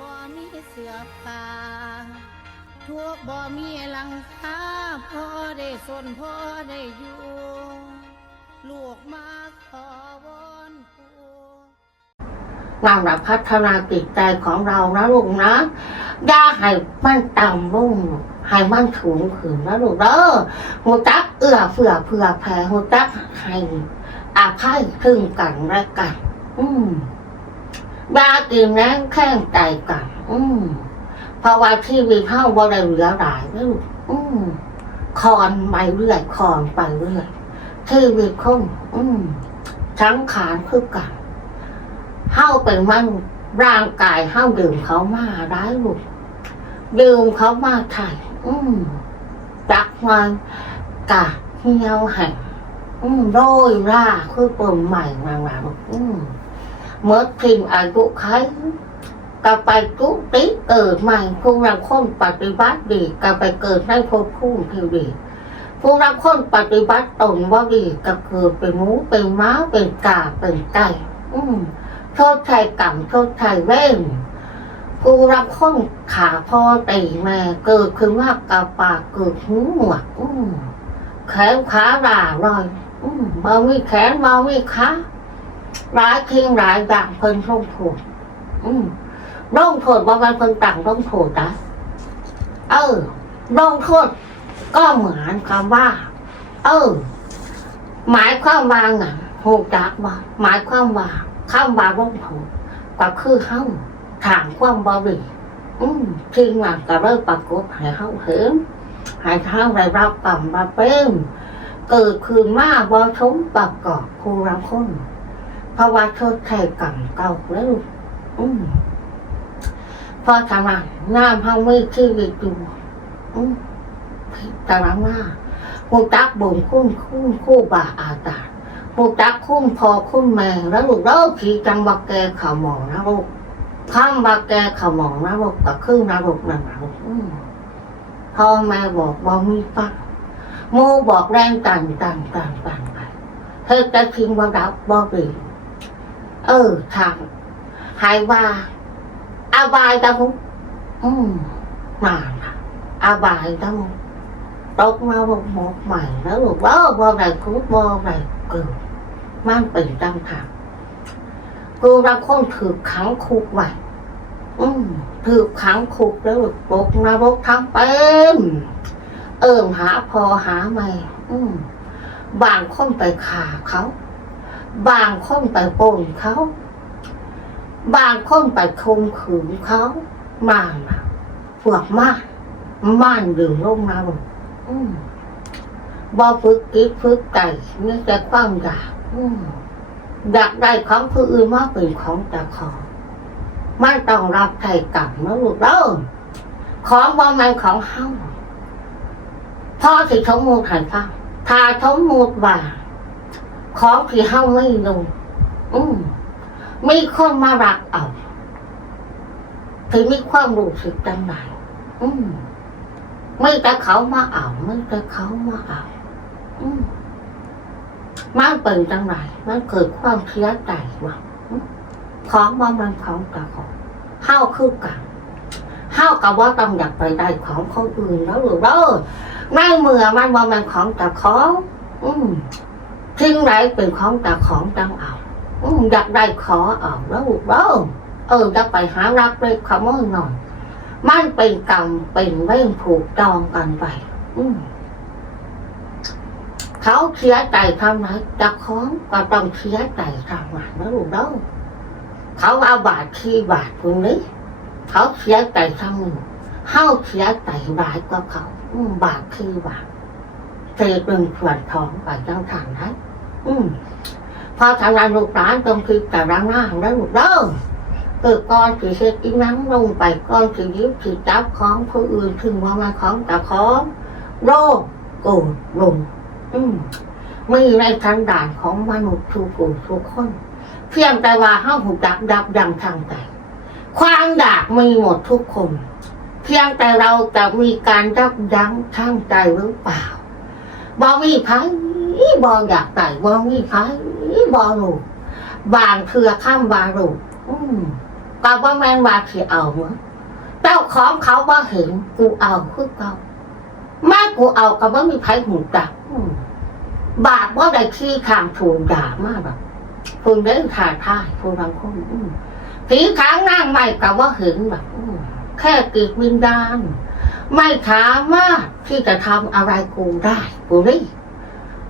บ่มีเสื้อผ้าทุกข์บ่มีหลังคาพ่อได้สนพ่อได้อยู่ ลูกมาขอวอนปู่เราจะพัฒนาจิตใจของเรานะลูกนะอย่าให้มันต่ำลงให้มันสูงขึ้นนะลูกเด้อหัวจักเอื้อเฟื่อเผื่อแผ่หัวจักให้อาภัยซึ่งกันและกัน อืม อยากินแรงแข้งใจกันอืมเพราะว่าที่วิเท่าบ่ได้เหลือหลายลูกอืมคอนไปเรื่อยคอนไปเรื่อยที่วิคงอืมสังขารคือกันเฮ้าเป็นมันร่างกายเฮ้าดื่มเขามาได้ลูกดื่มเขามาไทยอืมจักมันกะเหี่ยวแห้งอืมโรยร่าคือเปนใหม่มาหลังอืม เมื่อทิ้งอายุใครก็ไปจุติเกิดใหม่ผู้รังคนปฏิบัติดีก็ไปเกิดในภพภูมิที่ดีผู้รังคนปฏิบัติตนว่าดีก็เกิดเป็นหมูเป็นม้าเป็นกาเป็นไก่อืมโทษไทยกรรมโทษไทยเว้นกูรับข้นขาพ่อตีแม่เกิดขึ้นว่ากระปากเกิดหูหนวกอืมแขนขาด่าลอยอืมมามีแขนมามีขา ร้ายทิ้งร้ายด่างเพิ่นร่องโผดอืมร่องโผดว่ามันเพิ่นต่างร่องโผดนะเออร่องโทษก็เหมือนคำว่า เออ หมายความว่าไงหูจักว่าหมายความว่าคำว่าร่องโผดก็คือเฮาถางความบริอืมทิ้งหลังก็เริ่มปรากฏให้เฮาเห็นให้เฮาได้รับกรรมาเป็นเกิดคืนมาบ่ชมประกอบผู้รังคน เพราะว่าโทษไทยกรรมเก่าแล้วอืมเพอทำงานน้ำเฮาไม่ชีวิตอยู่อืมพิจารณาผู้ตักบ่มคุ้นคุ้นคู่บาอาตาผู้ตักคุ้นพอคุ้นแม่แล้วลูกเด้อผีจังบักแกข่าวหมองนะลูกข้ามบักแกข่าวหมองนะลูกก็คือนะลูกนั่นนะลูกอืมพ่อแม่บอกบ่มีฟังโมบอกแรงตันตันตันตันไปเธอจะทิ้งบ่ดับบ่ดี เออทางหายว่าอาบายตามุอืมมาค่ะอาบายตามุตกมาบอกหมกใหม่แล้วบอกว่าบ่ได้คุดบ่ได้เกิดมันเป็นจังค่ะกูรังคนถือขังคุกไว้อืมถือขังคุกแล้วตกนรกทั้งเป็นเอิ่มหาพอหาไม่อืมบางคนไปขาเขา บางคนไปปล้นเขา บางคนไปคมขืนเขามาน่ะพวกมากม่านดื่มลงมาลงอืมบ่ฝึกกิจฝึกใจนี่แต่ความอยากอืมอยากได้ของผู้อื่นมาเป็นของแต่ของไม่ต้องรับใส่กรรมนะลูกเด้อของบ่แมันของเฮาพ่อสิสมมูลหันฟังถ้าสมมูลว่า ของที่เฮาไม่ลงอืมมีคนมารักเอาถึงมีความรู้สึกจังไหนอืมไม่แต่เขามาเอาไม่แต่เขามาเอาอืมมันเป็นจังไหนมันเกิดความเสียใจว่าของว่ามันของกับของเฮ้าคือกันเฮ้ากับว่าต้องอยากไปได้ของคนอื่นแล้วหรือเปล่าในเมื่อมันว่ามันของแต่ของอืม ทิ้งไรเป็นของแต่ของจังเอาอยากได้ขอเอาแล้วลูกเด้เออจะไปหารักเลยขโมยหน่อยมันเป็นกรรมเป็นเรื่องผูกจองกันไปอืเขาเสียใจทำไมจะคล้องก็ต้องเสียใจทำไมนะลูกเด้อเขาเอาบาทที่บาทตรงนี้ เขาเสียใจทำหนึ่งเฮาเสียใจหลายกว่าเขาบาทที่บาท เศษหนึ่งส่วนทองไปเจ้าทางนั้นอืมพอทำงานลูกหลานต้องคิดแต่ร่างหน้าแล้วลูกเด้อเออก้อนสีเช็ดอีนังลงไปก้อนสียิ้วสีจับของผู้อื่นถึงว่ามาของแต่ของโรคโกรธลงอืมมีในทางด่านของมนุษย์ทุกผู้ทุกคน เพียงแต่ว่าห้าหูดับดับดังทางใจความอยากมีหมดทุกคน เพียงแต่เราจะมีการยับยั้งทางใจหรือเปล่า บ่มีไผบ่อยากได้บ่มีไผบ่รู้บางเถือข้ามบารูอืมก็ว่าแม่นว่าที่เอาเจ้าของเขาว่เห็นกูเอาคือเก่ามากูเอาก็ว่ามีไผหูจักบาปว่าได้ขี้ขางถูกด่ามากแบบคุณเล่นถ่ายท่ายคุณรังคนผีขางนั่งไม่ก็ว่าเห็นแบบแค่กิดวิญญาณ ไม่ถามว่าที่จะทำอะไรกูได้กูนี่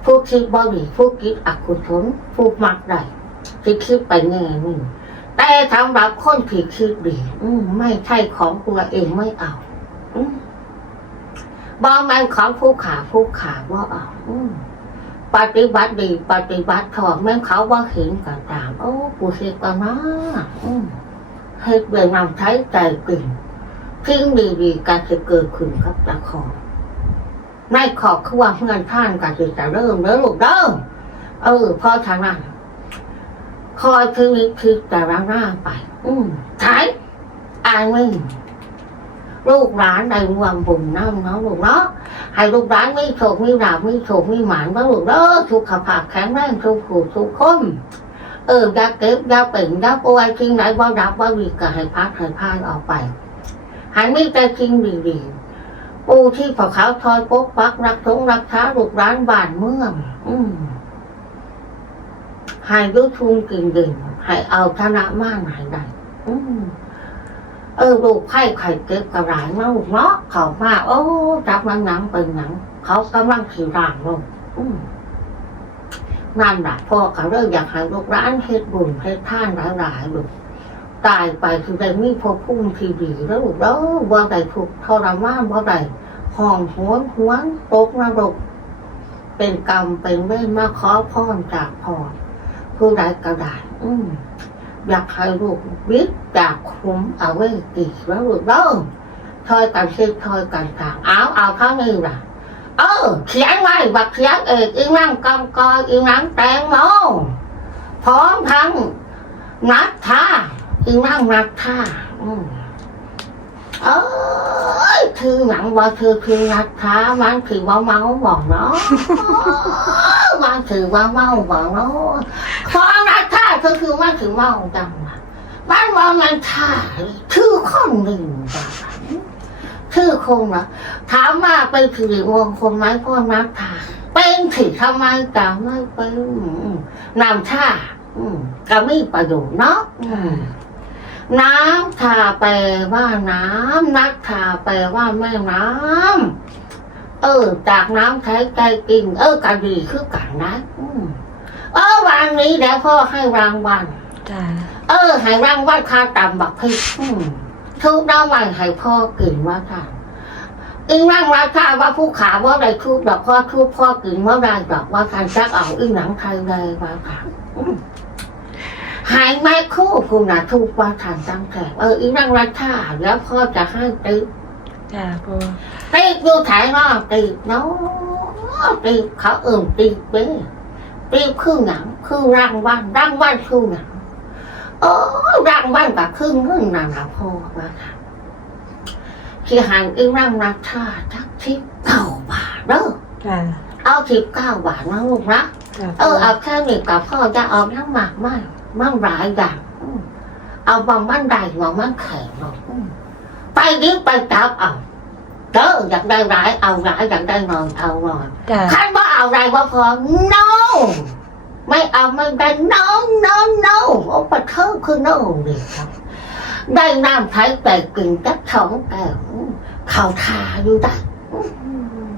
ผู้คิดบริผู้คิดอกุศลผู้มักได้ที่คิดไปแง่นี่แต่สำหรับคนที่คิดดีอืไม่ใช่ของตัวเองไม่เอาอืมบอมันของผู้ขาผู้ขาว่าเอาอืปฏิบัติดีปฏิบัติถอดแม่งเขาว่าเห็นกันตามโอ้กูเห็นกันนะเฮ็ดเบื่อนำใช้ใจกลิ่น ทิ้งดีๆการจะเกิดขึ้นกับตะคองในขอบคือว่าเพื่อนท่านกันจะเริ่มเริ่มลูกเริ่มเออเพราะฉะนั้นคอยพินิจพิจารณาไป อืมใช่อ่านไม่ลูกหลานในรวมบุญน้ำเนาะลูกเนาะให้ลูกหลานไม่โศกไม่ดาบไม่โศกไม่หมานว่าลูกเด้อสุขภาพแข็งแรงทุกผู้ทุกคนเออยาเก็บยาเป็นยาป่วยทิ้งไหนว่ารับว่าวีก็ให้พักให้พานออกไป ให้มีแต่จริงดีๆปูที่ผาขาวทอยปกปักรักทงรักษาลูกหลานบ้านเมือง อืมห้ยุทุนกินดื่มให้เอาชนะมากหน่อยได้อืมเออลูกไข่ไข่เก็บกระไรเมากเนาะเขามาโอ้จับมันหนังเป็นหนัง เขากำลังขี่ร่างลงอืมนั่นแหละพ่อเขาเริ่มอยากให้ลูกร้านเฮ็ดบุญเฮ็ดท่านหลายๆลูก ตายไปคือได้มีพบพุ่มทีดีแล้วลูกแล้วว่าได้ถูกทรมานว่าได้ห้องหวนหวนตกนรก เป็นกรรมเป็นเวรมาขอพรจากพ่อผู้ใดกระดาษอืมอยากให้ลูกวิทจากคุ้มเอาไว้ตีแล้วลูกเด้อทอยกันซื้อทอยกันต่างเอาเอาเท่านี้ล่ะเออเขียนไว้บักเขียนเอกอีนั่งกำกออีนั่งแตงโมพร้อมทั้งนัดท่า อีนั่งนัดท่าอืมเอ้ยคือหนังว่าคือคือนัดท่ามันคือว่าเมาบอกเนาะมันคือว่าเมาบอกเนาะพอนัดท่าก็คือมันถือเมาจังบ้านว่ามันท่าชื่อคนหนึ่งจ้ะชื่อคงนะถามว่าเป็นถือวงคนไหมก็นัดท่าเป็นถือทำไมจะไม่เป็นอืมนำท่าอืมก็มีประโยชน์เนาะ น้ำท่าแปลว่าน้ำนักท่าแปลว่าแม่น้ำเออ จากน้ำใช้ใจกิน เออกันดีคือกันนะอืมเออวันนี้เดี๋ยวพ่อให้รางวัลจ้าเออ ให้รางวัลค่าต่ำบักพริกอืมทุกรางวัลให้พ่อกินว่าค่ะอีนั่งราคาว่าผู้ขาว่าได้ทุกดอกพ่อทุกพ่อกินว่าได้ดอกว่าการจักเอาอีหนังไทยเลยว่าค่ะอืม หายไม่คู่คุณนะทุกว่าทานตั้งแต่เอออีนั่งราคาแล้วพ่อจะให้ติ๊กจ้าปูติ๊กอยู่ถ่ายนอกติ๊กเนาะติ๊กเขาเอิ่มติ๊กเบ้ติ๊กคือหนังคือรางวัลรางวัลคือหนังโอ้รางวัลกับครึ่งเรื่องนางละพ่อว่าค่ะที่หันอีนั่งราคาทักทิพเก้าบาทเด้อจ้าเอาทิพเก้าบาทนะลูกนะจ้าเออเอาแค่นี้กับพ่อจะเอาทั้งหมากไม่ มั่งหลายอย่างอืมเอาบางมันใดบางมันแข็งหรอกอืมไปดิ้งไปจับเอาเด้ออยากได้หลายเอาหลายอยากได้น้อยเอาน้อยจ้าคันว่าเอาอะไรว่าพอ no ไม่เอาไม่ได้ no no no โอ้ปะเท่าคือ no เลยครับได้น้ำไทยแต่กึ่งจักสองแก้วอืมเข่าทาอยู่ได้อืม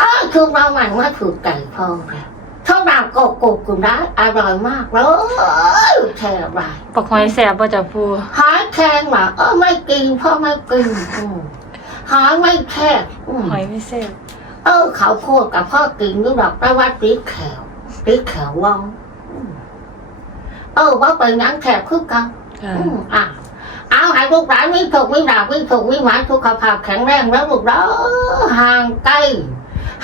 อ้าวคือเราหมันว่าถูกไก่พอแล้ว ช่องดาวโกโกกุได้อร่อยมากเลยแช่ไรปักหอยแสบป่ะจ้าปูหายแข็งเหรอเออไม่กินพ่อไม่กินอืมหายไม่แข็งอืมหอยไม่แสบเออเขาโคตรกับพ่อกินนี่ดอกแต่ว่าตีแขวตีแขวว่องอืมเออว่าเป็นหยังแขวคือกันจ้าอืมอะเอาให้ลูกหลานมีสุขมีดาบมีสุขมีหมายสุขภาพแข็งแรงแล้วลูกเด้อห่างไกล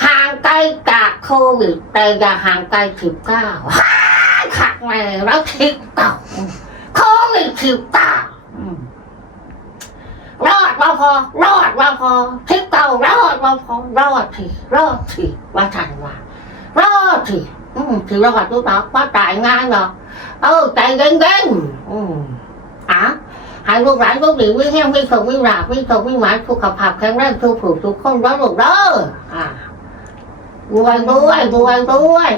ห่างไกลจากโควิด แต่อย่าห่างไกลสิบเก้าขัดแม่แล้วทิบเก้าโควิดสิบเก้ารอดมาพอ รอดมาพอทิบเก้ารอดมาพอรอดทีรอดทีว่าทันว่ารอดทีอืมถือรอดรู้เปล่าว่าตายงานเหรอเออใจเย็นๆอืมอะหายลูกหลานลูกหลีวิ่งแห้งวิ่งส่งวิ่งหลาบวิ่งส่งวิ่งหวานสุขภาพแข็งแรงทุกผูกสุขคนร้อนหลกเด้ออะ รวยรวยรวยรวย